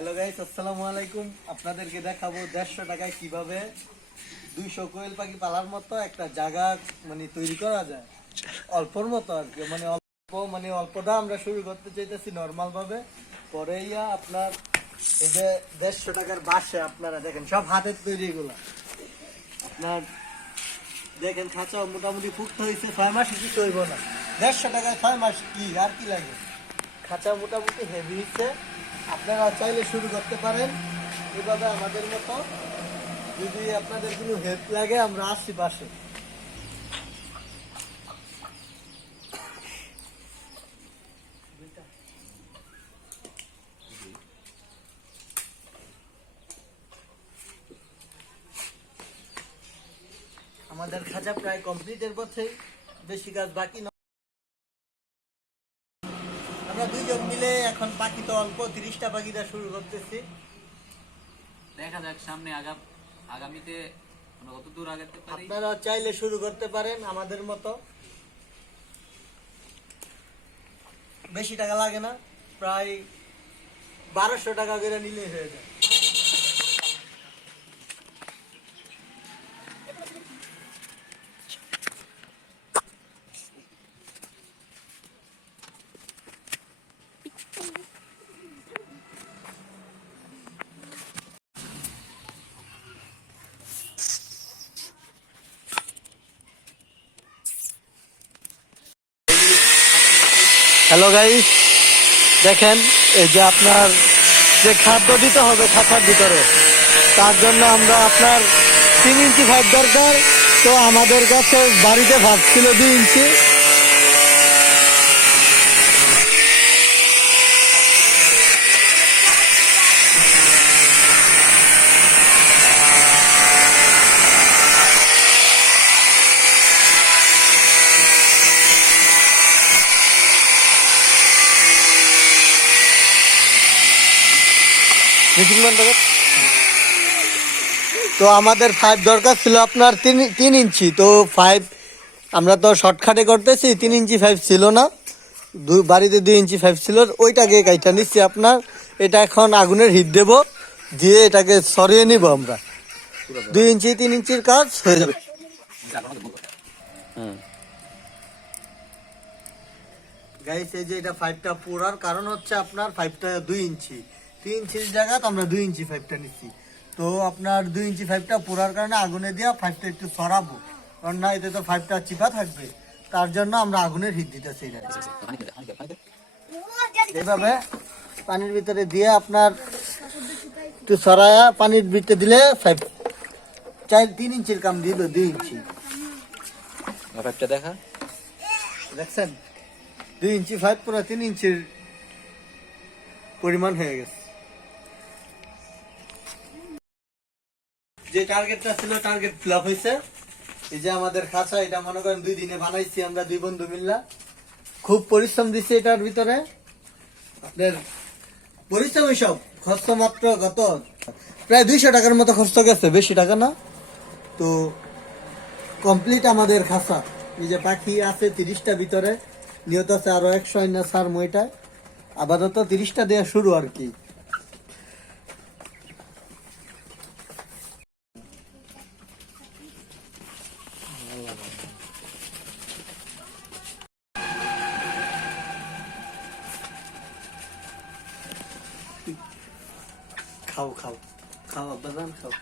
Hello guys, আসসালামু আলাইকুম। আপনাদেরকে দেখাবো 150 টাকায় কিভাবে 200 কোয়েল পাখি পালার মতো একটা জায়গা তৈরি করা যায়। অল্পর মতো আর কি, অল্পটা আমরা শুরু করতে চাইতেছি নর্মাল ভাবে। পরে আপনার এই যে 150 টাকার বাসে আপনারা দেখেন সব হাতের তৈরি এগুলা। আপনার দেখেন খাঁচা মোটামুটি ফুটতে হয়েছে, 6 মাস কিছু হইব না। 150 টাকায় 6 মাস কি আর কি লাগে। খাঁচা মোটামুটি হেভি হচ্ছে। আপনারা চাইলে শুরু করতে পারেন এভাবে আমাদের মতো। যদি আপনাদের কোনো হেল্প লাগে আমরা আসছি পাশে। আমাদের খাঁচা প্রায় কমপ্লিটের পথে, বেশি কাজ বাকি নয়। আমরা দুইজন মিলে এখন পাখি তো অল্প, 30টা পাখিটা শুরু করতেছি। দেখা যাক সামনে আগামীতে আমরা কত দূর আগাতে পারি। আপনারা চাইলে শুরু করতে পারেন আমাদের মতো। বেশি টাকা লাগে না, প্রায় 1200 টাকা করে নিলেই হয়ে যায়। হ্যালো গাইস, দেখেন এই যে আপনার যে খাদ্য দিতে হবে খাঁচার ভিতরে, তার জন্য আমরা আপনার 3 ইঞ্চি ভাত দরকার। তো আমাদের কাছে বাড়িতে ভাত ছিল 2 ইঞ্চি। তো আমাদের 5 দরকার ছিল আপনার 3 ইঞ্চি। তো 5 আমরা তো শর্টকাটে করতেছি, 3 ইঞ্চি 5 ছিল না, বাড়িতে 2 ইঞ্চি 5 ছিল, ওইটাকে কাইটা নিচ্ছি আপনার। এটা এখন আগুনের হিট দেব, দিয়ে এটাকে সরিয়ে নিব আমরা। 2 ইঞ্চি 3 ইঞ্চির কাজ হয়ে যাবে। গাইস এই যে এটা 5টা পুরার কারণ হচ্ছে আপনার 5টা 2 ইঞ্চি, 3 ইঞ্চির জায়গায় আমরা 2 ইঞ্চি 5টা নিচ্ছি। তো আপনার 2 ইঞ্চি 5টা পুরার কারণে আগুনে দিয়ে 5টা একটু সরাবো, কারণ না এতে তো 5টা চিপা থাকবে। তার জন্য আমরা আগুনের হিট দিতেছি। এইভাবে পানির ভিতরে দিয়ে আপনার একটু সরায়া পানির ভিতরে দিলে 3 ইঞ্চির কাম দিল 2 ইঞ্চি। 5টা দেখা দেখছেন 2 ইঞ্চি 5 পুরো 3 ইঞ্চির পরিমাণ হয়ে গেছে। যে টার্গেটটা ছিল টার্গেট ফ্লপ হয়েছে। এই যে আমাদের খাঁচা, এটা মনে করেন 2 দিনে বানাইছি আমরা 2 বন্ধু মিল্লা। খুব পরিশ্রম দিচ্ছি এটার ভিতরে। আপনার পরিশ্রম সব খরচ মাত্র কত প্রায় 200 টাকার মতো খরচ গেছে, বেশি টাকা না। তো কমপ্লিট আমাদের খাঁচা। এই যে পাখি আছে 30টা ভিতরে, নিয়ত আছে আরো 100 না সার মইটায়। আপাতত 30টা দেওয়া শুরু আর কি। খাও খাও খাও আব্বাজান খাও।